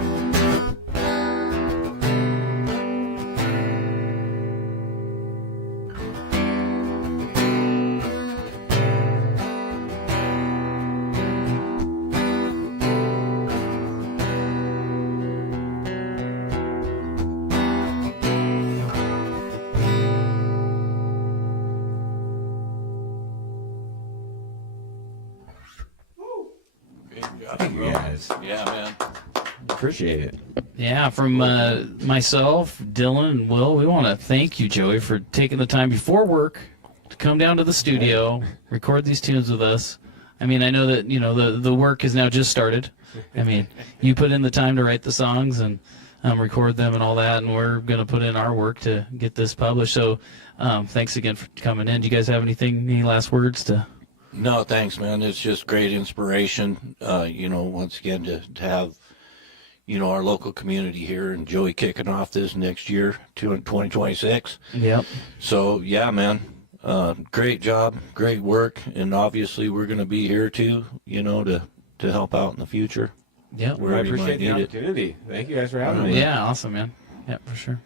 Thank you guys. Yeah, man. Appreciate it. Yeah, from myself, Dylan, and Will, we want to thank you, Joey, for taking the time before work to come down to the studio, record these tunes with us. I mean, I know that, you know, the work has now just started. I mean, you put in the time to write the songs and record them and all that, and we're going to put in our work to get this published. So thanks again for coming in. Do you guys have any last words to... No, thanks, man. It's just great inspiration, you know, once again, to have, you know, our local community here and Joey kicking off this next year, 2026. Yep. So, yeah, man, great job, great work. And obviously we're going to be here too, you know, to help out in the future. Yep. Wherever I you might appreciate the need it. opportunity. Thank you guys for having me. Yeah, awesome, man. Yeah, for sure.